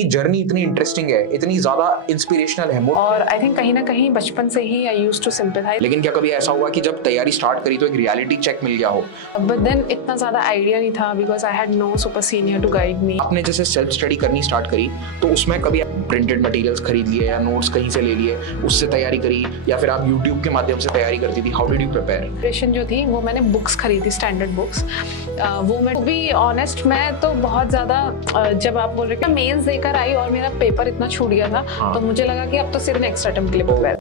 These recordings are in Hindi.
इनकी जर्नी इतनी इंटरेस्टिंग है, इतनी ज्यादा इंस्पिरेशनल है। और आई थिंक कहीं ना कहीं बचपन से ही आई यूज्ड टू सिंपैथाइज। लेकिन क्या कभी ऐसा हुआ कि जब तैयारी स्टार्ट करी तो एक रियलिटी चेक मिल गया हो? बट देन इतना ज्यादा आइडिया नहीं था because I had no super senior to guide me. आपने जैसे सेल्फ स्टडी करनी स्टार्ट करी तो उसमें कभी प्रिंटेड मटेरियल्स खरीद लिए या नोट्स कहीं से ले लिए, उससे तैयारी करी, या फिर आप यूट्यूब के माध्यम से तैयारी करती थी? How did you prepare? Preparation जो थी वो मैंने बुक्स खरीदी, स्टैंडर्ड बुक्स। वो मैं टू बी ऑनेस्ट मैं तो बहुत ज़्यादा जब आप बोल रहे हैं मेंस देकर आई और मेरा पेपर इतना छूट गया था तो मुझे लगा कि अब तो सिर्फ नेक्स्ट अटेम्प्ट के लिए प्रिपेयर।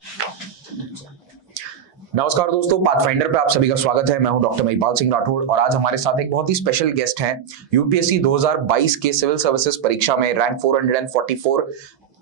नमस्कार दोस्तों, पाथफाइंडर पे आप सभी का स्वागत है। मैं हूं डॉक्टर महिपाल सिंह राठौड़ और आज हमारे साथ एक बहुत ही स्पेशल गेस्ट हैं। यूपीएससी 2022 के सिविल सर्विसेज परीक्षा में रैंक 444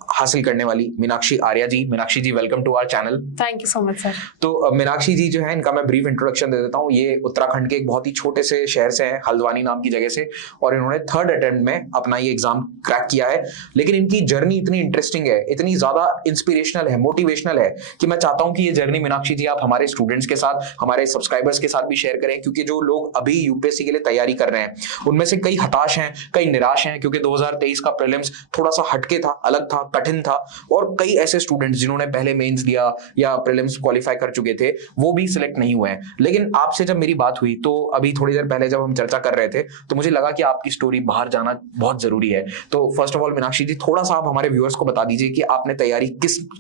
हासिल करने वाली Meenakshi Arya ji. Meenakshi ji, welcome to our channel. Thank you so much sir. तो मीनाक्षी जी जो है, इनका मैं ब्रीफ इंट्रोडक्शन दे देता हूँ। ये उत्तराखंड के एक बहुत ही छोटे से शहर से हैं, हल्द्वानी नाम की जगह से, और इन्होंने थर्ड अटेम्प्ट में अपना ये एग्जाम क्रैक किया है। लेकिन इनकी जर्नी इतनी इंटरेस्टिंग है, इतनी ज्यादा इंस्पिरेशनल है, मोटिवेशनल है कि मैं चाहता हूँ कि ये जर्नी मीनाक्षी जी आप हमारे स्टूडेंट्स के साथ, हमारे सब्सक्राइबर्स के साथ भी शेयर करें, क्योंकि जो लोग अभी यूपीएससी के लिए तैयारी कर रहे हैं उनमें से कई हताश हैं, कई निराश हैं, क्योंकि 2023 का प्रीलिम्स थोड़ा सा हटके था, अलग था, कठिन था, और कई ऐसे स्टूडेंट्स जिन्होंने पहले मेंस दिया या प्रीलिम्स क्वालिफाई कर चुके थे वो भी सिलेक्ट नहीं हुए हैं। लेकिन आपसे जब मेरी बात हुई तो अभी थोड़ी देर पहले जब हम चर्चा कर रहे थे तो मुझे लगा कि आपकी स्टोरी बाहर जाना बहुत जरूरी है। तो फर्स्ट ऑफ ऑल मीनाक्षी जी, थोड़ा सा आप हमारे व्यूअर्स को बता दीजिए कि आपने तैयारी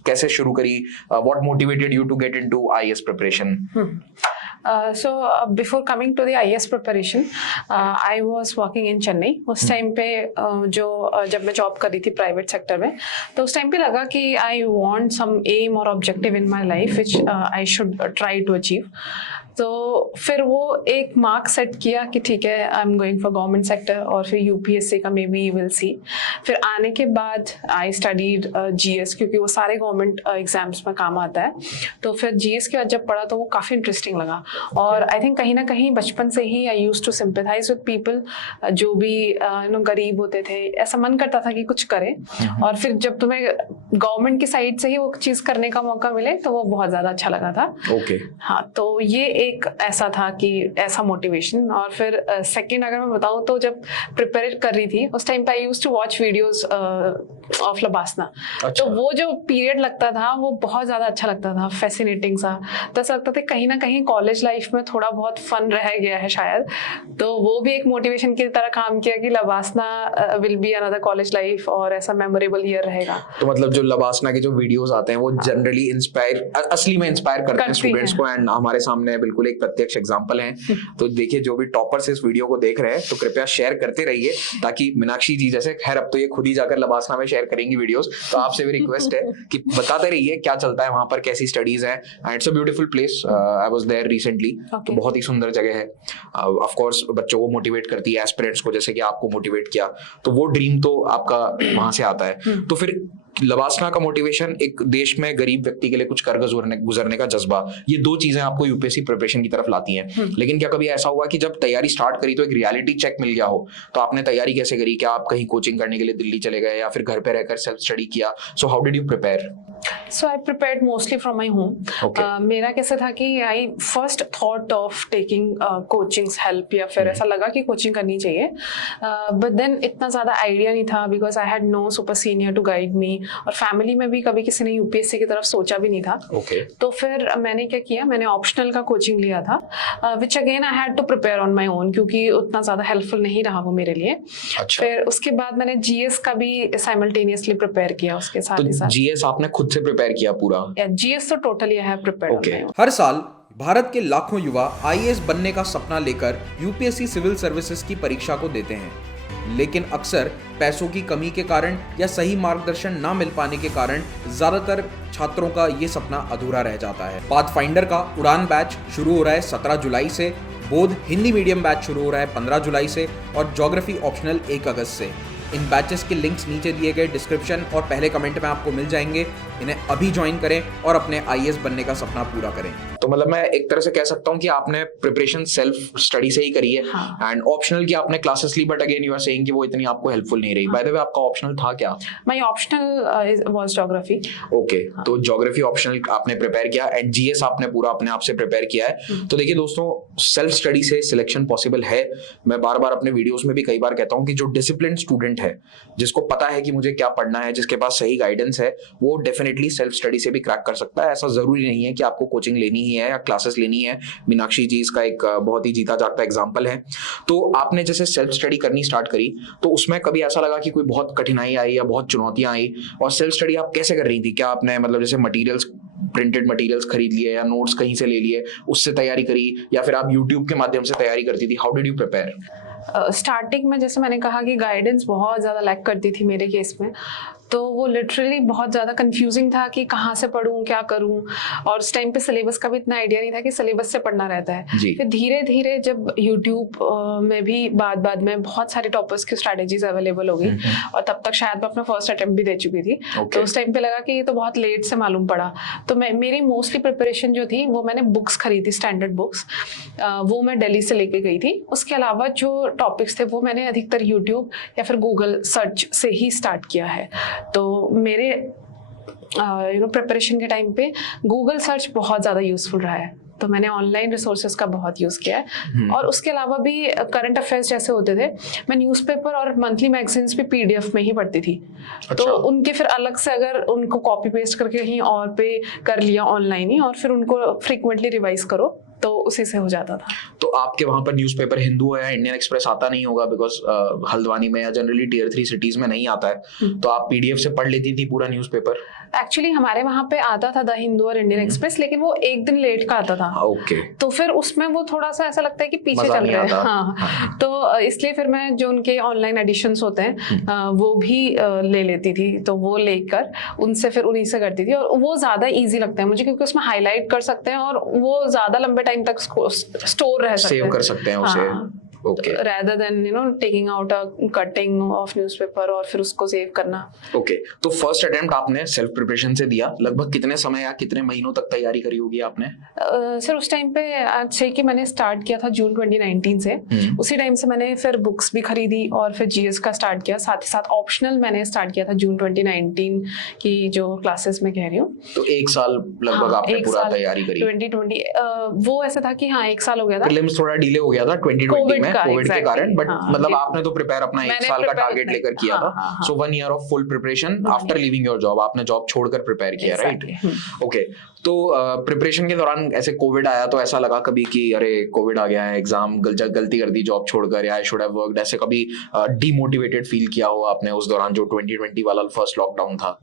कैसे शुरू करी, what motivated you to get into IAS preparation? So before coming to the IAS preparation, I was working in Chennai. उस टाइम पे जब मैं जॉब कर रही थी प्राइवेट सेक्टर में, तो उस टाइम पे लगा कि आई वांट सम एम और objective in my life which I should try to achieve. तो फिर वो एक मार्क सेट किया कि ठीक है, I am going for government sector और फिर यूपीएससी का मे बी विल सी। फिर आने के बाद आई स्टडीड जीएस, क्योंकि वो सारे गवर्नमेंट एग्जाम्स में काम आता है। तो फिर जीएस के बाद जब पढ़ा तो वो काफ़ी इंटरेस्टिंग लगा। और आई थिंक कहीं ना कहीं बचपन से ही I used to sympathize with people जो भी गरीब होते थे। ऐसा मन करता था कि कुछ करें, और फिर जब तुम्हें गवर्नमेंट की साइड से ही वो चीज़ करने का मौका मिले तो वो बहुत ज़्यादा अच्छा लगा था। हाँ, तो ये एक ऐसा था कि ऐसा मोटिवेशन। और फिर सेकंड अगर मैं बताऊं तो जब प्रिपेयर कर रही थी उस टाइम पे I used to watch videos of LBSNAA. तो वो जो पीरियड लगता था वो बहुत ज़्यादा अच्छा लगता था, फैसिनेटिंग सा। तो ऐसा लगता था कहीं ना कहीं कॉलेज लाइफ में थोड़ा बहुत फन रह गया है शायद। तो वो भी एक मोटिवेशन की तरह काम किया कि LBSNAA will be another college life और ऐसा मेमोरेबल ईयर रहेगा। तो मतलब जो लबासना के जो वीडियोस आते हैं वो जनरली असली में इंस्पायर करते हैं स्टूडेंट्स को, एंड हमारे सामने बिल्कुल एक प्रत्यक्ष एग्जांपल है। तो देखिए, जो भी टॉपर्स इस वीडियो को देख रहे हैं तो कृपया शेयर करते रहिए, ताकि मीनाक्षी जी जैसे, खैर अब तो ये खुद ही जाकर लबासना में शेयर करेंगी वीडियोस, तो आपसे भी रिक्वेस्ट है कि बताते रहिए क्या चलता है वहां पर, कैसी स्टडीज है। And it's a beautiful place, I was there recently. तो बहुत ही सुंदर जगह है। ऑफ कोर्स बच्चों को मोटिवेट करती है, एस्पिरेंट्स को, जैसे कि आपको मोटिवेट किया, तो वो ड्रीम तो आपका वहां से आता है। तो फिर लबासना का मोटिवेशन, एक देश में गरीब व्यक्ति के लिए कुछ कर गुजरने का जज्बा, ये दो चीजें आपको यूपीएससी प्रिपरेशन की तरफ लाती हैं। लेकिन क्या कभी ऐसा हुआ कि जब तैयारी स्टार्ट करी तो एक रियलिटी चेक मिल गया हो? तो आपने तैयारी कैसे करी? क्या आप कहीं कोचिंग करने के लिए दिल्ली चले गए या फिर घर पे रहकर सेल्फ स्टडी किया? So how did you prepare? So I prepared mostly from my home. मेरा कैसा था कि I first thought of taking coaching's help, या फिर ऐसा लगा कि कोचिंग करनी चाहिए। But then इतना ज़्यादा आइडिया नहीं था because I had no super senior to guide me, और फैमिली में भी कभी किसी ने यूपीएससी की तरफ सोचा भी नहीं था। तो फिर मैंने क्या किया, मैंने ऑप्शनल का कोचिंग लिया था, which again I had to prepare on my own, क्योंकि उतना ज़्यादा हेल्पफुल नहीं रहा वो मेरे लिए। फिर उसके बाद मैंने जीएस का भी साइमल्टेनियसली प्रिपेयर किया उसके साथ ही साथ। जीएस आपने खुद से प्रिपेयर किया पूरा? जीएस तो टोटली आई हैव प्रिपेयर्ड। हर साल भारत के लाखों युवा आईएएस बनने का सपना लेकर यूपीएससी सिविल सर्विसेज की परीक्षा को देते हैं, लेकिन अक्सर पैसों की कमी के कारण या सही मार्गदर्शन ना मिल पाने के कारण ज्यादातर छात्रों का ये सपना अधूरा रह जाता है। पाथफाइंडर का उड़ान बैच शुरू हो रहा है 17 जुलाई से, बोध हिंदी मीडियम बैच शुरू हो रहा है 15 जुलाई से, और ज्योग्राफी ऑप्शनल 1 अगस्त से। इन बैचेस के लिंक्स नीचे दिए गए डिस्क्रिप्शन और पहले कमेंट में आपको मिल जाएंगे। इन्हें अभी ज्वाइन करें और अपने आईएएस बनने का सपना पूरा करें। तो तो मतलब मैं एक तरह से कह सकता हूँ कि आपने प्रिपरेशन सेल्फ स्टडी से ही करी है एंड ऑप्शनल की आपने क्लासेस ली, but again you are saying कि वो इतनी आपको हेल्पफुल नहीं रही। बाय द वे आपका ऑप्शनल था क्या? My optional was geography. Okay, तो ज्योग्राफी ऑप्शनल आपने प्रिपेयर किया एंड जीएस आपने पूरा अपने आप से प्रिपेयर किया है। तो देखिए दोस्तों, सेल्फ स्टडी से सिलेक्शन पॉसिबल है। मैं बार बार अपने वीडियोस में भी कई बार कहता हूँ कि जो डिसिप्लिन स्टूडेंट है, जिसको पता है कि मुझे क्या पढ़ना है, जिसके पास सही गाइडेंस है, वो डेफिनेटली सेल्फ स्टडी से भी क्रैक कर सकता है। ऐसा जरूरी नहीं है कि आपको कोचिंग लेनी ही है या क्लासेस लेनी है। मीनाक्षी जी इसका एक बहुत ही जीता जागता एग्जाम्पल है। तो आपने जैसे सेल्फ स्टडी करनी स्टार्ट करी तो उसमें कभी ऐसा लगा कि कोई बहुत कठिनाई आई या बहुत चुनौतियां आई? और सेल्फ स्टडी आप कैसे कर रही थी? क्या आपने मतलब जैसे मटेरियल्स, प्रिंटेड मटेरियल्स खरीद लिए या नोट्स कहीं से ले लिए, उससे तैयारी करी, या फिर आप यूट्यूब के माध्यम से तैयारी करती थी? How did you prepare? Starting में जैसे मैंने कहा कि गाइडेंस बहुत ज़्यादा लैक करती थी मेरे केस में, तो वो लिटरली बहुत ज़्यादा कंफ्यूजिंग था कि कहाँ से पढूं, क्या करूं। और उस टाइम पे सिलेबस का भी इतना आइडिया नहीं था कि सिलेबस से पढ़ना रहता है। फिर धीरे धीरे जब यूट्यूब में भी बाद में बहुत सारे टॉपर्स की स्ट्रैटेजीज अवेलेबल हो गई, और तब तक शायद मैं अपना फर्स्ट अटेम्प्ट भी दे चुकी थी। तो उस टाइम पे लगा कि ये तो बहुत लेट से मालूम पड़ा। तो मेरी मोस्टली प्रिपरेशन जो थी वो मैंने बुक्स खरीदी, स्टैंडर्ड बुक्स, वो मैं दिल्ली से लेके गई थी। उसके अलावा जो टॉपिक्स थे वो मैंने अधिकतर यूट्यूब या फिर गूगल सर्च से ही स्टार्ट किया है। तो मेरे प्रिपरेशन के टाइम पे गूगल सर्च बहुत ज़्यादा यूजफुल रहा है। तो मैंने ऑनलाइन रिसोर्सेज का बहुत यूज़ किया है। और उसके अलावा भी करंट अफेयर्स जैसे होते थे, मैं न्यूज़पेपर और मंथली मैगजीन्स भी पीडीएफ में ही पढ़ती थी। तो उनके फिर अलग से अगर उनको कॉपी पेस्ट करके कहीं और पे कर लिया ऑनलाइन ही, और फिर उनको फ्रीक्वेंटली रिवाइज करो, तो उसी से हो जाता था। तो आपके वहां पर न्यूज़पेपर हिंदू या इंडियन एक्सप्रेस आता नहीं होगा, बिकॉज हल्द्वानी में या जनरली टियर 3 सिटीज में नहीं आता है। तो आप पीडीएफ से पढ़ लेती थी पूरा न्यूज़पेपर? एक्चुअली हमारे वहाँ पे आता था द हिंदू और इंडियन एक्सप्रेस, लेकिन वो एक दिन लेट का आता था। ओके। तो फिर उसमें वो थोड़ा सा ऐसा लगता है कि पीछे चल रहा है। हाँ। तो इसलिए फिर मैं जो उनके ऑनलाइन एडिशंस होते हैं वो भी ले लेती थी। तो वो लेकर उनसे फिर उन्हीं से करती थी, और वो ज्यादा इजी लगता है मुझे, क्योंकि उसमें हाईलाइट कर सकते हैं और वो ज्यादा लंबे टाइम तक स्टोर रह सकते हैं, सेव कर सकते हैं उसे। Okay. rather than taking out a cutting of newspaper और फिर उसको सेव करना। ओके, तो फर्स्ट अटेम्प्ट आपने सेल्फ प्रिपरेशन से दिया। लगभग कितने समय या कितने महीनों तक तैयारी करी होगी आपने? सर उस टाइम पे आज से कि मैंने स्टार्ट किया था जून 2019 से। उसी टाइम से मैंने फिर बुक्स भी खरीदी और फिर जीएस का स्टार्ट किया, साथ ही साथ ऑप्शनल मैंने स्टार्ट किया था जून 2019 की जो क्लासेस में कह रही हूँ। तो एक साल लगभग आपने पूरा तैयारी करी? 2020 वो ऐसा था कि हाँ, एक साल हो गया था। प्रीलिम्स थोड़ा डिले हो गया था 2020 में कोविड के कारण, बट मतलब आपने तो प्रिपेयर अपना एक साल का टारगेट लेकर किया था। सो 1 year of full preparation after leaving your job, आपने जॉब छोड़कर प्रिपेयर किया, राइट? ओके, तो प्रिपरेशन के दौरान ऐसे कोविड आया तो ऐसा लगा कभी कि अरे कोविड आ गया है, एग्जाम गलती कर दी जॉब छोड़कर, या आई शुड हैव वर्कड, ऐसे कभी डीमोटिवेटेड फील किया हो आपने उस दौरान जो 2020 वाला फर्स्ट लॉकडाउन था?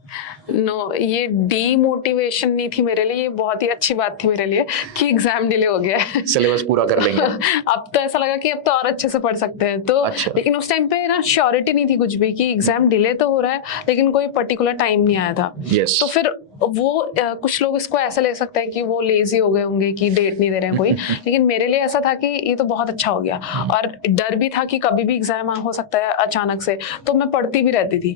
नो, ये डीमोटिवेशन नहीं थी मेरे लिए, ये बहुत ही अच्छी बात थी मेरे लिए कि एग्जाम डिले हो गया है, सिलेबस पूरा कर लेंगे। अब तो ऐसा लगा कि अब तो और अच्छे से पढ़ सकते हैं। तो लेकिन उस टाइम पे ना श्योरिटी नहीं थी कुछ भी कि एग्जाम डिले तो हो रहा है, लेकिन कोई पर्टिकुलर टाइम नहीं आया था। तो फिर वो कुछ लोग इसको ऐसा ले सकते हैं कि वो लेजी हो गए होंगे कि डेट नहीं दे रहे हैं कोई, लेकिन मेरे लिए ऐसा था कि ये तो बहुत अच्छा हो गया, और डर भी था कि कभी भी एग्जाम हो सकता है अचानक से, तो मैं पढ़ती भी रहती थी।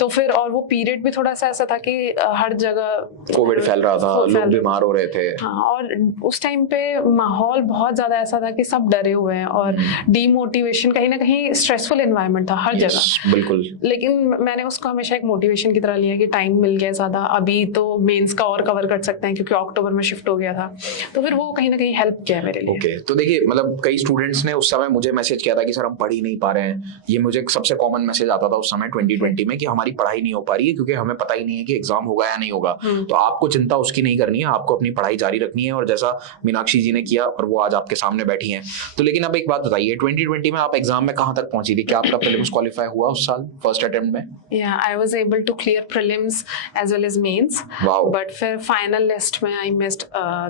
तो फिर और वो पीरियड भी थोड़ा सा ऐसा था कि हर जगह कोविड फैल रहा था, लोग बीमार हो रहे थे। हाँ, और उस टाइम पे माहौल बहुत ज्यादा ऐसा था कि सब डरे हुए हैं, और डीमोटिवेशन, कहीं ना कहीं स्ट्रेसफुल एनवायरनमेंट था हर जगह। बिल्कुल। लेकिन मैंने उसको हमेशा एक मोटिवेशन की तरह लिया कि टाइम मिल गया ज्यादा, अभी तो मेंस का और कवर कर सकते हैं क्योंकि अक्टूबर में शिफ्ट हो गया था। तो फिर वो कहीं ना कहीं हेल्प किया मेरे लिए। ओके, तो देखिए मतलब कई स्टूडेंट्स ने उस समय मुझे मैसेज किया था कि सर हम पढ़ ही नहीं पा रहे हैं। ये मुझे सबसे कॉमन मैसेज आता था उस समय 2020 में कि हमारी पढ़ाई नहीं हो पा रही है क्योंकि हमें पता ही नहीं है कि एग्जाम होगा या नहीं होगा। तो आपको चिंता उसकी नहीं करनी है, आपको अपनी पढ़ाई जारी रखनी है, और जैसा मीनाक्षी जी ने किया और वो आज आपके सामने बैठी हैं। तो लेकिन अब एक बात बताइए, 2020 में आप एग्जाम में कहाँ तक पहुंची थी? क्या आपका प्रीलिम्स क्वालिफाई हुआ उस साल फर्स्ट अटेम्प्ट में? Yeah, I was able to clear prelims as well as mains. Wow. But फिर फाइनल लिस्ट में I missed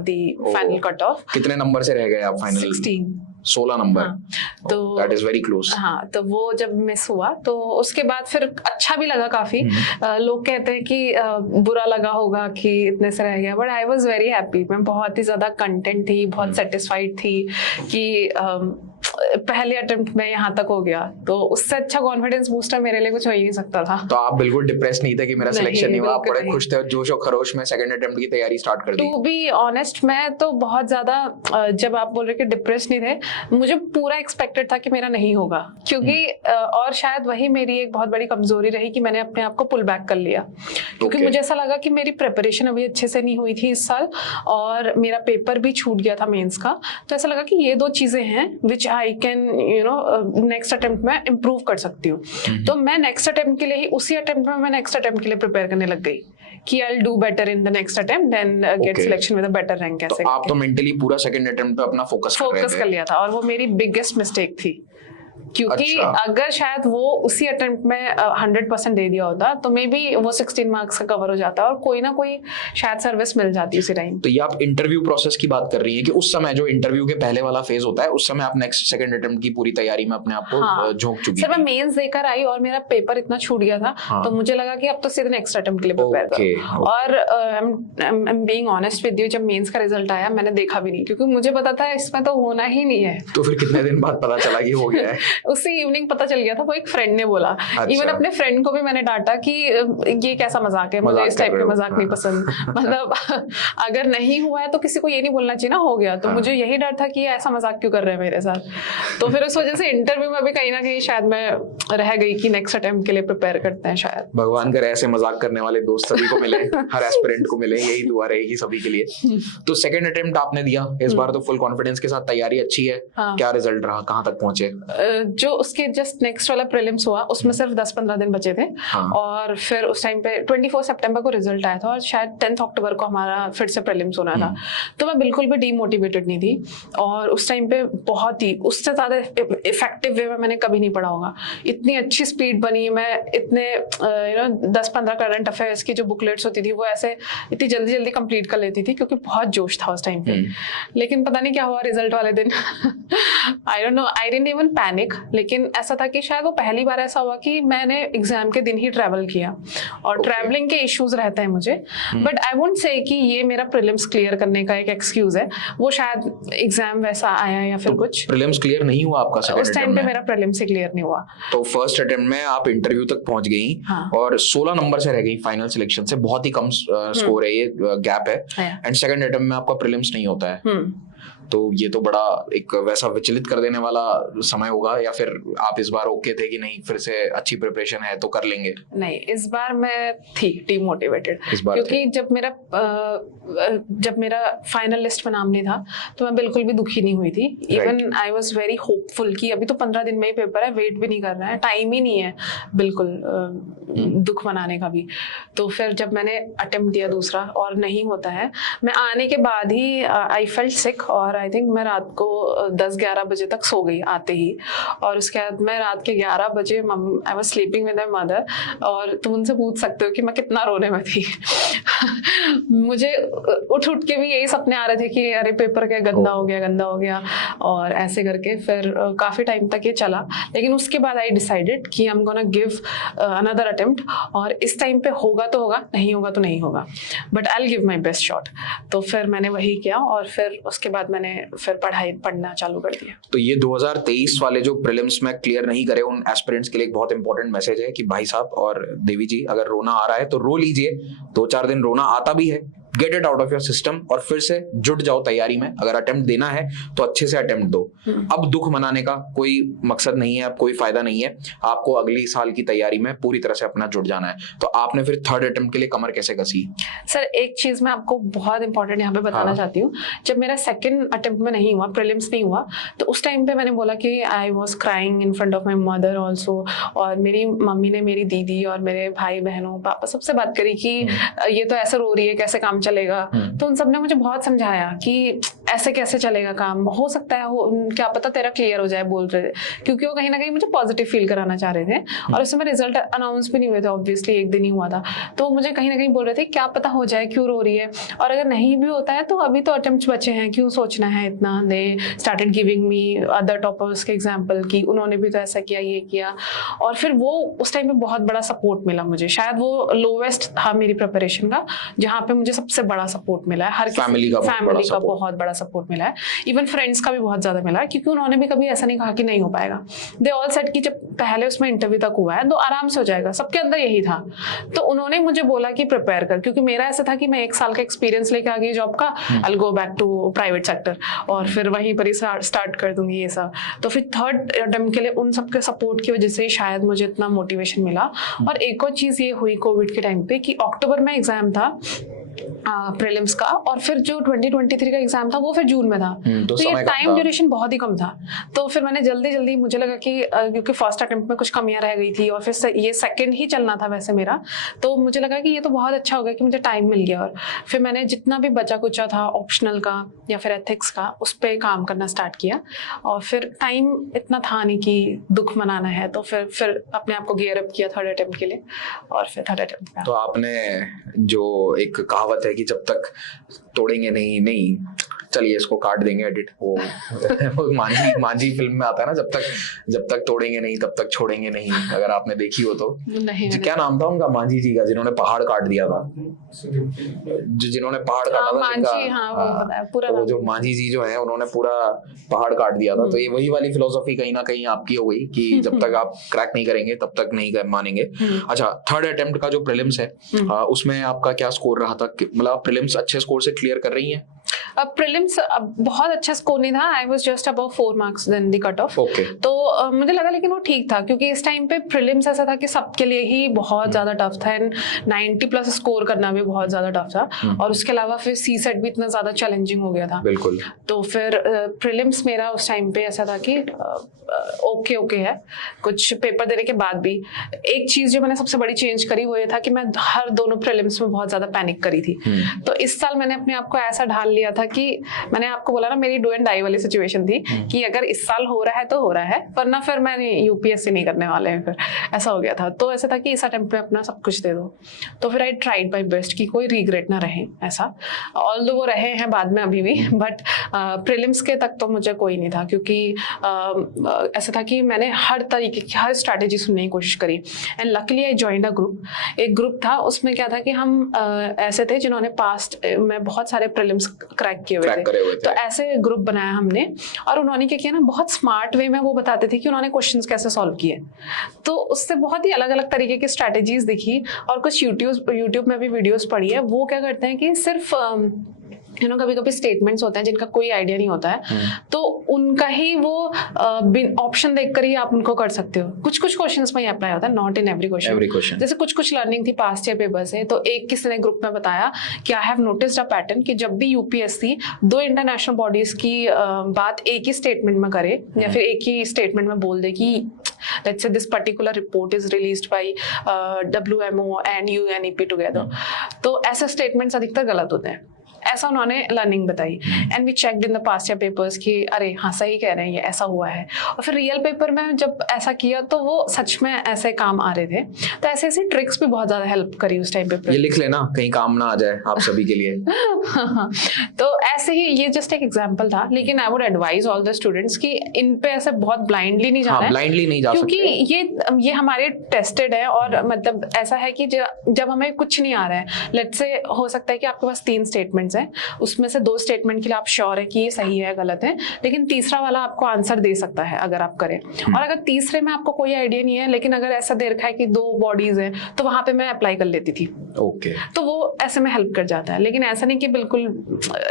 the final cut off. कितने नंबर से रह गए आप फाइनल? 16 नंबर। हाँ, तो that is very close. हाँ, तो वो जब मिस हुआ तो उसके बाद फिर अच्छा भी लगा काफी। लोग कहते हैं कि बुरा लगा होगा कि इतने से रह गया, but I was very happy. मैं बहुत ही ज्यादा कंटेंट थी, बहुत सेटिस्फाइड थी कि पहले अटेम्प्ट में यहाँ तक हो गया, तो उससे अच्छा कॉन्फिडेंस बूस्टर मेरे लिए कुछ हो ही नहीं सकता था। तो आप बिल्कुल डिप्रेस नहीं थे कि मेरा सिलेक्शन नहीं हुआ, आप बड़े खुश थे, जोश और खरोश में सेकंड अटेम्प्ट की तैयारी स्टार्ट कर दी? टू बी ऑनेस्ट मैं तो बहुत ज्यादा, जब आप बोल रहे कि डिप्रेस नहीं थे, मुझे पूरा एक्सपेक्टेड था कि मेरा नहीं होगा, क्योंकि और शायद वही मेरी एक बहुत बड़ी कमजोरी रही कि मैंने अपने आप को पुल बैक कर लिया, क्योंकि मुझे ऐसा लगा कि मेरी प्रिपरेशन अभी अच्छे से नहीं हुई थी इस साल, और मेरा पेपर भी छूट गया था मेंस का। तो ऐसा लगा कि ये दो चीजें हैं विच आई कैन नेक्स्ट अटेम्प्ट में इम्प्रूव कर सकती हूँ। तो मैं नेक्स्ट अटेम्प्ट के लिए ही, उसी अटेम्प्ट में मैं नेक्स्ट अटेम्प्ट के लिए प्रिपेयर करने लग गई कि I will do better in the next attempt and get selection with a better rank. कैसे तो आप तो मेंटली पूरा सेकंड अटेम्प्ट पे अपना फोकस कर लिया था, और वो मेरी बिगेस्ट मिस्टेक थी, क्योंकि अगर शायद वो उसी अटेम्प्ट में 100% दे दिया होता तो मे बी वो 16 मार्क्स का कवर हो जाता और कोई ना कोई शायद सर्विस मिल जाती उसी टाइम। तो ये आप इंटरव्यू प्रोसेस की बात कर रही है कि उस समय जो इंटरव्यू के पहले वाला फेज होता है, उस समय आप नेक्स्ट सेकंड अटेम्प्ट की पूरी तैयारी में अपने आप को झोंक चुकी सर, मैं मेंस देकर आई और मेरा पेपर इतना छूट गया था, तो मुझे लगा कि अब तो सीधे नेक्स्ट अटेम्प्ट के लिए प्रिपेयर करो। और I am being honest with you, जब मेंस का रिजल्ट आया मैंने देखा भी नहीं, क्योंकि मुझे पता था इसमें तो होना ही नहीं है। तो फिर कितने दिन बाद पता चला कि हो गया है? उसी इवनिंग पता चल गया था, वो एक फ्रेंड ने बोला। इवन अपने फ्रेंड को भी मैंने डांटा कि ये कैसा मजाक है, मुझे इस टाइप के मजाक नहीं पसंद। मतलब अगर नहीं हुआ है तो किसी को ये नहीं बोलना चाहिए ना हो गया, तो मुझे यही डर था कि ऐसा मजाक क्यों कर रहे हैं मेरे साथ। तो फिर उस वजह से इंटरव्यू में भी कहीं ना कहीं शायद मैं रह गई कि नेक्स्ट अटेम्प्ट के लिए प्रिपेयर करते हैं शायद। भगवान करे ऐसे मजाक करने वाले दोस्त सभी को मिले, हर एस्पिरेंट को मिले, यही दुआ रहेगी सभी के लिए। तो सेकंड अटेम्प्ट आपने दिया, इस बार तो फुल कॉन्फिडेंस के साथ तैयारी अच्छी है। क्या रिजल्ट रहा, कहाँ तक पहुंचे? जो उसके जस्ट नेक्स्ट वाला प्रीलिम्स हुआ उसमें सिर्फ 10-15 दिन बचे थे, और फिर उस टाइम पे 24 सितंबर को रिजल्ट आया था और शायद 10 अक्टूबर को हमारा फिर से प्रीलिम्स होना था। तो मैं बिल्कुल भी डीमोटिवेटेड नहीं थी, और उस टाइम पे बहुत ही उससे ज्यादा इफेक्टिव वे में मैंने कभी नहीं पढ़ा होगा। इतनी अच्छी स्पीड बनी, मैं इतने 10-15 करंट अफेयर्स की जो बुकलेट्स होती थी वो ऐसे इतनी जल्दी जल्दी कंप्लीट कर लेती थी, क्योंकि बहुत जोश था उस टाइम पे। लेकिन पता नहीं क्या हुआ रिजल्ट वाले दिन। I don't know, I didn't even panic, लेकिन ऐसा था कि शायद वो पहली बार ऐसा हुआ कि मैंने एग्जाम के दिन ही ट्रैवल किया, और ट्रैवलिंग के इश्यूज रहते हैं मुझे, बट आई वोंट से कि ये मेरा प्रीलिम्स क्लियर करने का एक एक्सक्यूज है। वो शायद एग्जाम वैसा आया या फिर कुछ। प्रीलिम्स क्लियर नहीं हुआ आपका सेकंड उस टाइम पे मेरा प्रीलिम्स ही क्लियर नहीं हुआ। तो फर्स्ट अटेम्प्ट में आप इंटरव्यू तक पहुंच गई, और 16 नंबर से रह गई फाइनल सिलेक्शन से, बहुत ही कम स्कोर है, ये गैप है। एंड सेकंड अटेम्प्ट में आपका प्रीलिम्स नहीं होता है, तो ये तो बड़ा एक वैसा विचलित कर देने वाला समय होगा। या फिर आप इस बार ओके थे कि नहीं, फिर से अच्छी प्रिपरेशन है तो कर लेंगे? नहीं, इस बार मैं थी डीमोटिवेटेड, क्योंकि जब मेरा फाइनल लिस्ट में नाम नहीं था तो मैं बिल्कुल भी दुखी नहीं हुई थी। Even I was very hopeful कि अभी तो 15 दिन में ही पेपर है, वेट भी नहीं करना है, टाइम ही नहीं है बिल्कुल दुख मनाने का भी। तो फिर जब मैंने अटेम्प्ट दिया दूसरा और नहीं होता है, मैं आने के बाद ही आई फेल्ट सिक, और आई थिंक मैं रात को 10-11 बजे तक सो गई आते ही। और उसके बाद मैं रात के 11 बजे I was sleeping with my mother, और तुम उनसे पूछ सकते हो कि मैं कितना रोने में थी। मुझे उठ के भी यही सपने आ रहे थे कि अरे पेपर क्या गंदा हो गया, और ऐसे करके फिर काफी टाइम तक ये चला। लेकिन उसके बाद आई डिसाइडेड कि I am gonna give another attempt, और इस टाइम पे होगा तो होगा, नहीं होगा तो नहीं होगा, but I will give my best shot. तो फिर मैंने वही किया, और फिर उसके बाद मैंने फिर पढ़ना चालू कर दिया। तो ये 2023 वाले जो प्रीलिम्स में क्लियर नहीं करे उन एस्पिरेंट्स के लिए एक बहुत इंपॉर्टेंट मैसेज है कि भाई साहब और देवी जी, अगर रोना आ रहा है तो रो लीजिए, 2-4 दिन रोना आता भी है, get it out of your system, और फिर से जुट जाओ तैयारी में। अगर अटेम्प्ट देना है तो अच्छे से अटेम्प्ट दो। अब दुख मनाने का कोई मकसद नहीं है, अब कोई फायदा नहीं है, आपको अगली साल की तैयारी में पूरी तरह से अपना जुट जाना है। तो आपने फिर थर्ड अटेम्प्ट के लिए कमर कैसे कसी? सर, एक चीज मैं आपको बहुत इंपॉर्टेंट यहाँ पे बताना चाहती हूँ। जब मेरा सेकंड अटेम्प्ट में नहीं हुआ, प्रीलिम्स नहीं हुआ, तो उस टाइम पे मैंने बोला कि I was crying in front of my mother also, और मेरी मम्मी ने मेरी दीदी और मेरे भाई बहनों पापा सबसे बात करी कि ये तो ऐसे रो रही है, कैसे काम चलेगा। तो उन सब ने मुझे बहुत समझाया कि ऐसे कैसे चलेगा काम, हो सकता है क्या पता तेरा क्लियर हो जाए, बोल रहे थे, क्योंकि वो कहीं ना कहीं मुझे पॉजिटिव फील कराना चाह रहे थे। और उस समय रिजल्ट अनाउंस भी नहीं हुए थे, ऑब्वियसली एक दिन ही हुआ था। तो मुझे कहीं ना कहीं बोल रहे थे क्या पता हो जाए, क्यों रो रही है, और अगर नहीं भी होता है तो अभी तो अटेम्प्ट्स बचे हैं, क्यों सोचना है इतना। They started giving me other toppers के एग्जाम्पल कि उन्होंने भी तो ऐसा किया, ये किया। और फिर वो उस टाइम पे बहुत बड़ा सपोर्ट मिला मुझे। शायद वो लोवेस्ट था मेरी प्रिपरेशन का, जहाँ पे मुझे सबसे बड़ा सपोर्ट मिला है। हर फैमिली का बहुत बड़ा सपोर्ट मिला है, इवन फ्रेंड्स का भी बहुत ज़्यादा मिला है, क्योंकि उन्होंने भी कभी ऐसा नहीं कहा कि नहीं हो पाएगा। दे ऑल सेड कि जब पहले उसमें इंटरव्यू तक हुआ है तो आराम से हो जाएगा, सबके अंदर यही था। तो उन्होंने मुझे बोला कि प्रिपेयर कर, क्योंकि मेरा ऐसा था कि मैं 1 साल का एक्सपीरियंस लेके आ गई जॉब का, I go back to private sector और फिर वहीं पर ही स्टार्ट कर दूंगी ये सब। तो फिर थर्ड अटेम्प्ट के लिए उन सबके सपोर्ट की वजह से शायद मुझे इतना मोटिवेशन मिला। और एक और चीज़ ये हुई कोविड के टाइम पे कि अक्टूबर में एग्जाम था प्रीलिम्स का, और फिर जो 2023 का एग्जाम था वो फिर जून में था। तो ये टाइम ड्यूरेशन बहुत ही कम था। तो फिर मैंने जल्दी मुझे लगा कि क्योंकि फर्स्ट अटेम्प्ट में कुछ कमियां रह गई थी और फिर ये सेकंड ही चलना था वैसे मेरा, तो मुझे लगा कि ये तो बहुत अच्छा हो गया कि मुझे टाइम मिल गया। और फिर मैंने जितना भी बचा कुचा था ऑप्शनल का या फिर एथिक्स का, उस पर काम करना स्टार्ट किया। और फिर टाइम इतना था नहीं कि दुख मनाना है, तो फिर अपने आप को गियर अप किया थर्ड अटेम्प्ट के लिए, और फिर थर्ड अटेम्प्ट पे। तो आपने जो एक कहावत है कि जब तक तोड़ेंगे नहीं चलिए इसको काट देंगे एडिट, वो मांझी फिल्म में आता है ना, जब तक तोड़ेंगे नहीं तब तक छोड़ेंगे नहीं, अगर आपने देखी हो तो। नहीं, क्या नाम था उनका, मांझी जी का, जिन्होंने पहाड़ काट दिया था, जिन्होंने पहाड़ काटा था, मांझी, हाँ, वो पता है पूरा। तो जो मांझी जी जो है उन्होंने पूरा पहाड़ काट दिया था। तो ये वही वाली फिलोसफी कहीं ना कहीं आपकी हो गई कि जब तक आप क्रैक नहीं करेंगे तब तक नहीं मानेंगे। अच्छा, थर्ड अटेम्प्ट का जो प्रीलिम्स है उसमें आपका क्या स्कोर रहा था? मतलब प्रीलिम्स अच्छे स्कोर से क्लियर कर रही हैं? प्रीलिम्स बहुत अच्छा स्कोर नहीं था, I was just above 4 marks than the cut off. तो मुझे लगा, लेकिन वो ठीक था, क्योंकि इस टाइम पे प्रीलिम्स ऐसा था कि सबके लिए ही बहुत ज्यादा टफ था, एंड 90+ स्कोर करना भी बहुत ज्यादा टफ था। और उसके अलावा फिर सीसेट भी इतना ज्यादा चैलेंजिंग हो गया था। बिल्कुल। तो फिर प्रीलिम्स मेरा उस टाइम पे ऐसा था कि ओके है। कुछ पेपर देने के बाद भी एक चीज जो मैंने सबसे बड़ी चेंज करी वो ये था कि मैं हर दोनों प्रीलिम्स में बहुत ज्यादा पैनिक करी थी। तो इस साल मैंने अपने आप को ऐसा ढाल लिया था कि मैंने आपको बोला ना, मेरी डू एंड डाई वाली सिचुएशन थी कि अगर इस साल हो रहा है तो हो रहा है, वरना फिर मैं यूपीएससी नहीं करने वाले हैं। फिर ऐसा हो गया था। तो ऐसा था कि इस अटेम्प्ट पे अपना सब कुछ दे दो। तो फिर आई ट्राइड माय बेस्ट कि कोई रिग्रेट ना रहे ऐसा, ऑल्दो वो रहे हैं बाद में अभी भी, बट प्रीलिम्स के तक तो मुझे कोई नहीं था, क्योंकि ऐसा था कि मैंने हर तरीके की हर स्ट्रैटेजी सुनने की कोशिश करी। And luckily I joined a group. एक ग्रुप था, उसमें क्या था कि हम ऐसे थे जिन्होंने पास्ट में बहुत सारे प्रीलिम्स क्रैक किए हुए थे। तो ऐसे ग्रुप बनाया हमने, और उन्होंने क्या किया ना, बहुत स्मार्ट वे में वो बताते थे कि उन्होंने क्वेश्चंस कैसे सॉल्व किए। तो उससे बहुत ही अलग अलग तरीके की स्ट्रैटेजीज दिखी। और कुछ यूट्यूब में भी वीडियोस पढ़ी है। वो क्या करते हैं कि सिर्फ कभी कभी स्टेटमेंट्स होते हैं जिनका कोई आइडिया नहीं होता है, तो उनका ही वो ऑप्शन देखकर ही आप उनको कर सकते हो। कुछ क्वेश्चंस में अप्लाई होता है, नॉट इन एवरी क्वेश्चन। जैसे कुछ लर्निंग थी पास्ट ईयर पेपर से, तो एक किसी ने ग्रुप में बताया कि I have noticed a pattern कि जब भी यूपीएससी 2 इंटरनेशनल बॉडीज की बात एक ही स्टेटमेंट में करे, या फिर एक ही स्टेटमेंट में बोल दे कि let's say this particular report is released by WMO and UNEP together, तो ऐसे स्टेटमेंट्स अधिकतर गलत होते हैं। ऐसा उन्होंने लर्निंग बताई। And we checked in the past year papers कि अरे हाँ सही कह रहे हैं, ये ऐसा हुआ है। और फिर रियल पेपर में जब ऐसा किया तो वो सच में ऐसे काम आ रहे थे। तो ऐसे ऐसी ट्रिक्स भी बहुत ज्यादा हेल्प करी उस टाइम पे। ये लिख लेना, कहीं काम ना आ जाए आप सभी के लिए। तो ऐसे ही, ये जस्ट एक एग्जांपल था, लेकिन I would advise all the students कि इन पे ऐसे बहुत ब्लाइंडली नहीं जाना है। ब्लाइंडली नहीं जा सकते, क्योंकि ये हमारे टेस्टेड है। और मतलब ऐसा है कि जब हमें कुछ नहीं आ रहा है, लेट्स से हो सकता है कि आपके पास 3 स्टेटमेंट्स हैं, उसमें से 2 स्टेटमेंट के लिए आप श्योर है कि ये सही है गलत है, लेकिन तीसरा वाला आपको आंसर दे सकता है अगर आप करें। और अगर तीसरे में आपको कोई आइडिया नहीं है, लेकिन अगर ऐसा दे रखा है कि 2 बॉडीज हैं, तो वहां पे मैं अप्लाई कर लेती थी। ओके। तो वो ऐसे में हेल्प कर जाता है, लेकिन ऐसा नहीं कि बिल्कुल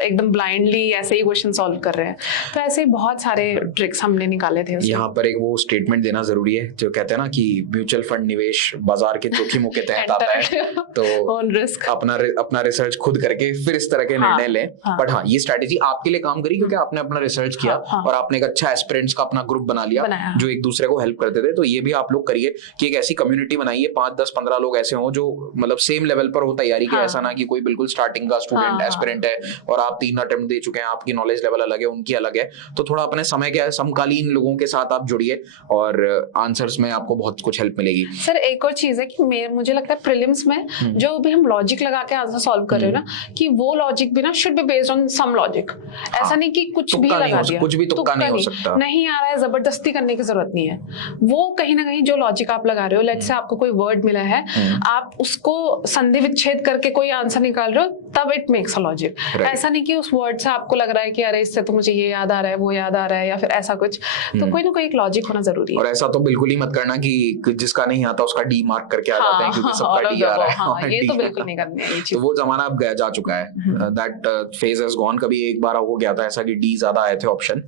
एकदम ब्लाइंडली ऐसे ही क्वेश्चन सॉल्व कर रहे हैं। तो ऐसे ही बहुत सारे ट्रिक्स हमने निकाले थे। यहाँ पर एक वो स्टेटमेंट देना जरूरी है जो कहते हैं ना कि म्यूचुअल फंड निवेश बाजार के जोखिमों के तहत आता है, तो ऑन रिस्क अपना रिसर्च खुद करके फिर इस तरह के निर्णय लें। बट हाँ, ये स्ट्रेटेजी आपके लिए काम करी क्योंकि आपने अपना रिसर्च किया और आपने एक अच्छा एस्पिरेंट्स का अपना ग्रुप बना लिया जो एक दूसरे को हेल्प करते थे। तो ये भी आप लोग करिए कि एक ऐसी कम्युनिटी बनाइए, 5, 10, 15 लोग ऐसे हों जो मतलब सेम लेवल पर हो तैयारी के। ऐसा ना कि कोई बिल्कुल स्टार्टिंग का स्टूडेंट एस्पिरेंट है और आप 3 अटेम्प्ट दे चुके हैं, आपकी नॉलेज लेवल अलग है, उनकी अलग है। तो थोड़ा अपने समय के समकालीन लोगों के साथ आप जुड़िए और आंसर्स में आपको बहुत कुछ हेल्प मिलेगी। सर एक और चीज है कि मुझे लगता है प्रीलिम्स में जो भी हम लॉजिक लगा के आंसर सॉल्व कर रहे हो ना, कि वो लॉजिक भी ना should be based on some logic. ऐसा नहीं कि कुछ भी लगा दिया, कुछ भी तुक्का नहीं हो सकता, नहीं आ रहा है, जबरदस्ती करने की जरूरत नहीं है। वो कहीं ना कहीं जो लॉजिक आप लगा रहे हो, लेट्स से आपको कोई वर्ड मिला है, आप उसको संधि विच्छेद करके कोई आंसर निकाल रहे हो, तब इट मेक्स अ लॉजिक। ऐसा नहीं कि उस वर्ड से आपको लग रहा है कि अरे इससे तो मुझे ये याद आ रहा है, वो याद आ रहा है, या फिर ऐसा कुछ। तो कोई ना कोई एक लॉजिक होना जरूरी है। और ऐसा तो बिल्कुल ही मत करना कि जिसका नहीं आता उसका डी मार्क करके आ जाते हैं क्योंकि सबका डी आ रहा है। ये तो बिल्कुल नहीं करनी है ये चीज। तो वो जमाना अब जा चुका है, दैट फेज हैज गॉन। कभी एक बार हो गया था ऐसा कि डी ज्यादा आए थे ऑप्शन।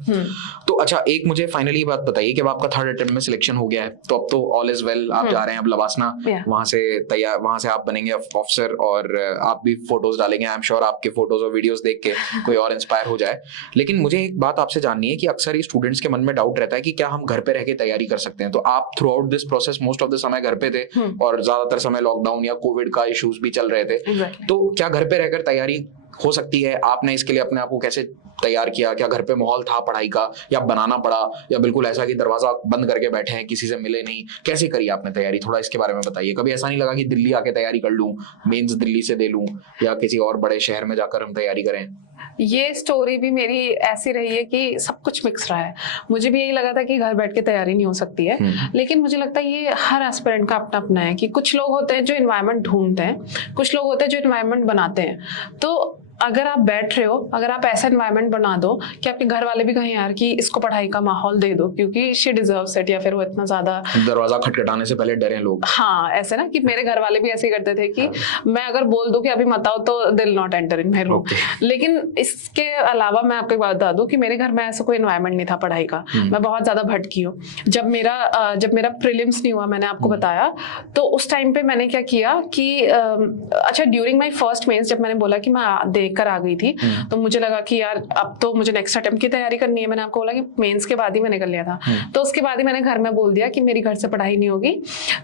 तो अच्छा, एक मुझे फाइनली बात बताइए कि अब आपका 3rd अटेम्प्ट में सिलेक्शन हो गया है, तो अब तो ऑल इज वेल, आप जा रहे हैं अब लवासना, वहां से आप बनेंगे ऑफिसर, और आप भी फोटोज डालेंगे। आई एम श्योर आपके फोटोज और वीडियोस देख के कोई और इंस्पायर हो जाए। लेकिन मुझे एक बात आपसे जाननी है कि अक्सर ये स्टूडेंट्स के मन में डाउट रहता है कि क्या हम घर पे रह के तैयारी कर सकते हैं। तो आप through out this process most of the समय घर पे थे, और ज्यादातर समय लॉकडाउन या कोविड का इश्यूज भी चल रहे थे। तो क्या घर पे रहकर तैयारी हो सकती है? आपने इसके लिए अपने आप को कैसे तैयार किया? क्या घर पे माहौल था पढ़ाई का, या बनाना पड़ा, या बिल्कुल ऐसा कि दरवाजा बंद करके बैठे हैं, किसी से मिले नहीं? कैसे करी आपने तैयारी? थोड़ा इसके बारे में बताइए। कभी ऐसा नहीं लगा कि दिल्ली आके तैयारी कर लूं, मेंस दिल्ली से दे लूं, या किसी और बड़े शहर में जाकर हम तैयारी करें? ये स्टोरी भी मेरी ऐसी रही है कि सब कुछ मिक्स रहा है। मुझे भी यही लगा था कि घर बैठ के तैयारी नहीं हो सकती है, लेकिन मुझे लगता है ये हर एस्पिरेंट का अपना अपना है कि कुछ लोग होते हैं जो एनवायरनमेंट ढूंढते हैं, कुछ लोग होते हैं जो एनवायरनमेंट बनाते हैं। तो अगर आप बैठ रहे हो, अगर आप ऐसा एनवायरनमेंट बना दो कि आपके घर वाले भी कहें यार कि इसको पढ़ाई का माहौल दे दो क्योंकि शी डिजर्व्स इट, या फिर वो इतना ज्यादा दरवाजा खटखटाने से पहले डरे लोग। हाँ, ऐसे ना कि मेरे घर वाले भी ऐसे ही करते थे कि मैं अगर बोल दूं कि अभी मत आओ तो they will not enter in my room. लेकिन इसके अलावा मैं आपको एक बात बता दूं कि मेरे घर में ऐसा कोई एनवायरनमेंट नहीं था पढ़ाई का। मैं बहुत ज्यादा भटकी हूँ। जब मेरा प्रीलिम्स नहीं हुआ, मैंने आपको बताया, तो उस टाइम पे मैंने क्या किया कि अच्छा, ड्यूरिंग माई फर्स्ट मेंस जब मैंने बोला कि मैं देख कर आ गई थी, तो मुझे लगा कि यार अब तो मुझे नेक्स्ट अटेम्प्ट की तैयारी करनी है। मैंने आपको बोला कि मेंस के बाद ही मैंने कर लिया था। तो उसके बाद ही मैंने घर में बोल दिया कि मेरी घर से पढ़ाई नहीं होगी,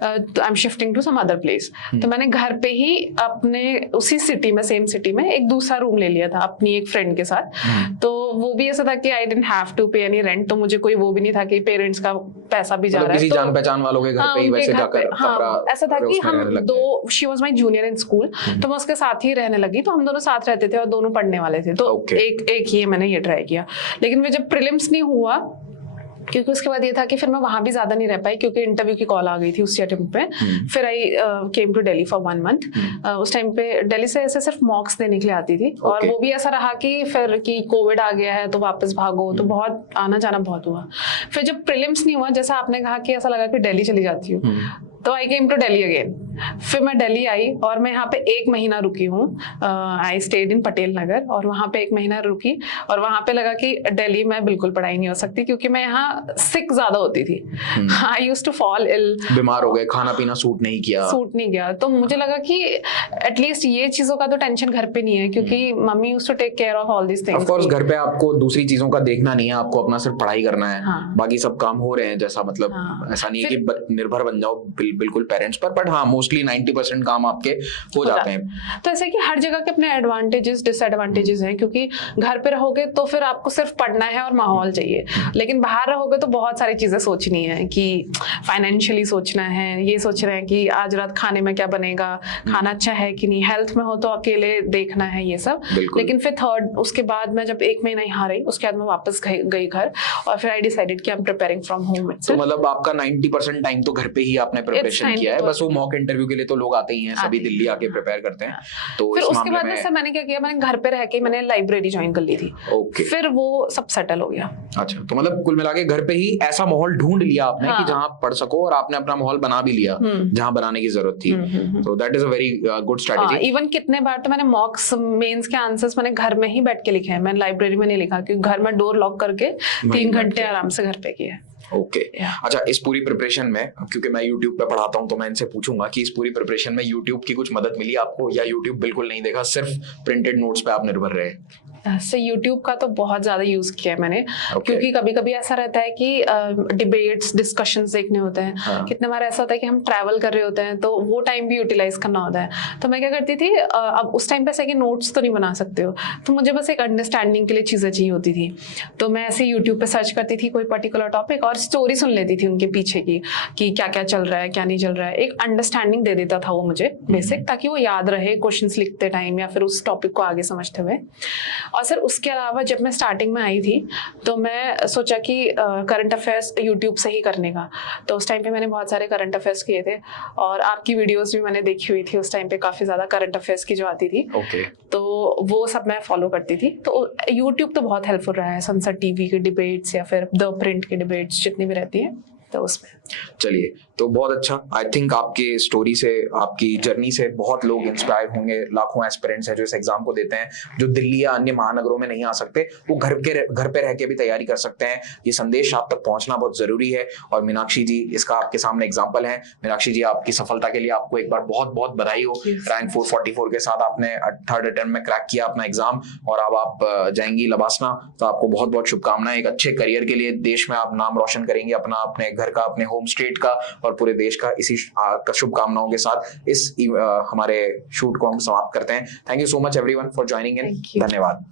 I am shifting to some other place. तो मैंने घर पे ही अपने उसी सिटी में, सेम सिटी में एक दूसरा रूम ले लिया था अपनी एक फ्रेंड के साथ। तो वो भी ऐसा था कि आई डिडंट हैव टू पे एनी रेंट, तो मुझे कोई वो भी नहीं था कि पेरेंट्स का पैसा भी जा रहा है। किसी जान पहचान वालों के घर पे ही वैसे जाकर ऐसा था कि हम दो, she was my junior in school, तो मैं उसके साथ ही रहने लगी। तो हम दोनों साथ रहते थे और दोनों पढ़ने वाले थे। तो एक ही मैंने ये ट्राई किया। लेकिन फिर जब प्रीलिम्स नहीं हुआ, क्योंकि उसके बाद ये था कि फिर मैं वहां भी ज्यादा नहीं रह पाई क्योंकि इंटरव्यू की कॉल आ गई थी उसी अटेम्प्ट पे। फिर I came to Delhi for 1 month. उस टाइम पे दिल्ली से ऐसे सिर्फ मॉक्स देने के लिए आती थी, और वो भी ऐसा रहा कि फिर कि कोविड आ गया है तो वापस भागो, तो बहुत आना जाना बहुत हुआ। फिर जब प्रीलिम्स नहीं हुआ, जैसा आपने कहा कि ऐसा लगा कि दिल्ली चली जाती हूँ, तो आई केम टू दिल्ली अगेन। फिर मैं दिल्ली आई और मैं यहाँ पे 1 महीना रुकी हूँ। I stayed in Patel Nagar, और वहाँ पे 1 महीना रुकी, और वहाँ पे लगा कि दिल्ली में बिल्कुल पढ़ाई नहीं हो सकती क्योंकि मैं यहाँ सिक ज्यादा होती थी। I used to fall ill, बीमार हो गए, खाना पीना सूट नहीं किया। तो मुझे लगा कि एटलीस्ट ये चीजों का तो टेंशन घर पे नहीं है क्योंकि mummy used to take care of all this things. Of course घर पे आपको दूसरी चीजों का देखना नहीं है, आपको अपना सिर्फ पढ़ाई करना है। बाकी सब काम हो रहे हैं जैसा, मतलब ऐसा नहीं है कि निर्भर बन जाओ बिल्कुल पेरेंट्स पर, बट हाँ मोस्टली 90% काम आपके हो जाते हैं। तो ऐसे कि हर जगह के अपने एडवांटेजेस डिसएडवांटेजेस हैं, क्योंकि घर पे रहोगे तो फिर आपको सिर्फ पढ़ना है और माहौल चाहिए, लेकिन बाहर रहोगे तो बहुत सारी चीजें सोचनी है कि फाइनेंशियली सोचना है, ये सोच रहे हैं कि आज रात खाने में क्या बनेगा, खाना अच्छा है कि नहीं, हेल्थ में हो तो अकेले देखना है, ये सब। लेकिन फिर उसके बाद मैं जब 1 महीना यहाँ रही, उसके बाद मैं वापस गई घर, और फिर आई डिसाइडेड कि I am preparing from home. तो मतलब आपका 90% टाइम तो घर पे ही आपने प्रिपरेशन किया है, बस वो मॉक इंटरव्यू के लिए तो लोग आते ही हैं, सभी दिल्ली आके प्रिपेयर करते हैं। तो फिर उसके बाद में मैंने क्या किया, मैंने घर पे रह के मैंने लाइब्रेरी ज्वाइन कर ली थी। फिर वो सब सेटल हो गया। अच्छा, तो मतलब कुल मिला के घर पे ही ऐसा माहौल ढूंढ लिया आपने कि जहाँ पढ़ सको, और आपने अपना माहौल बना भी लिया जहाँ बनाने की जरूरत थी। तो that is a very good strategy. Even कितने बार तो मैंने मॉक्स मेंस के आंसर्स मैंने घर में ही बैठ के लिखे हैं, मैंने लाइब्रेरी में नहीं लिखा, क्योंकि घर में डोर लॉक करके 3 घंटे आराम से घर पे किए। ओके अच्छा, इस पूरी प्रिपरेशन में, क्योंकि मैं YouTube पे पढ़ाता हूँ तो मैं इनसे पूछूंगा कि इस पूरी प्रिपरेशन में YouTube की कुछ मदद मिली आपको, या YouTube बिल्कुल नहीं देखा, सिर्फ प्रिंटेड नोट्स पे आप निर्भर रहे? YouTube का तो बहुत ज्यादा यूज किया है मैंने, क्योंकि कभी कभी ऐसा रहता है कि डिबेट्स डिस्कशंस देखने होते हैं। कितने बार ऐसा होता है कि हम ट्रैवल कर रहे होते हैं तो वो टाइम भी यूटिलाइज करना होता है। तो मैं क्या करती थी, अब उस टाइम पे ऐसा कि नोट्स तो नहीं बना सकते हो, तो मुझे बस एक अंडरस्टैंडिंग के लिए चीजें चाहिए होती थी, तो मैं ऐसे YouTube पे सर्च करती थी कोई पर्टिकुलर टॉपिक, और स्टोरी सुन लेती थी उनके पीछे की कि क्या क्या चल रहा है क्या नहीं चल रहा है, एक अंडरस्टैंडिंग दे देता था वो मुझे बेसिक, ताकि वो याद रहे क्वेश्चंस लिखते टाइम या फिर उस टॉपिक को आगे समझते हुए। और सर उसके अलावा जब मैं स्टार्टिंग में आई थी तो मैं सोचा कि करंट अफेयर्स यूट्यूब से ही करने का, तो उस टाइम पे मैंने बहुत सारे करंट अफेयर्स किए थे और आपकी वीडियोस भी मैंने देखी हुई थी उस टाइम पे, काफ़ी ज़्यादा करंट अफेयर्स की जो आती थी। तो वो सब मैं फॉलो करती थी। तो यूट्यूब तो बहुत हेल्पफुल रहा है, सनसद टीवी के डिबेट्स या फिर द प्रिंट के डिबेट्स जितनी भी रहती हैं तो उसमें। चलिए, तो बहुत अच्छा। आई थिंक आपके स्टोरी से, आपकी जर्नी से बहुत लोग इंस्पायर होंगे। लाखों एस्पिरेंट्स हैं जो इस एग्जाम को देते हैं, जो दिल्ली या अन्य महानगरों में नहीं आ सकते, वो घर पे रह के भी तैयारी कर सकते हैं। ये संदेश आप तक पहुंचना बहुत जरूरी है और मीनाक्षी जी इसका आपके सामने एग्जाम्पल है। मीनाक्षी जी, आपकी सफलता के लिए आपको एक बार बहुत बहुत बधाई हो। रैंक 444 के साथ आपने 3rd अटेम्प्ट में क्रैक किया अपना एग्जाम और अब आप जाएंगी लबासना, तो आपको बहुत बहुत शुभकामनाएं। एक अच्छे करियर के लिए देश में आप नाम रोशन करेंगे अपना, अपने घर का, अपने होम स्टेट का और पूरे देश का। इसी शुभकामनाओं के साथ इस हमारे शूट को हम समाप्त करते हैं। Thank you so much everyone for joining in. धन्यवाद।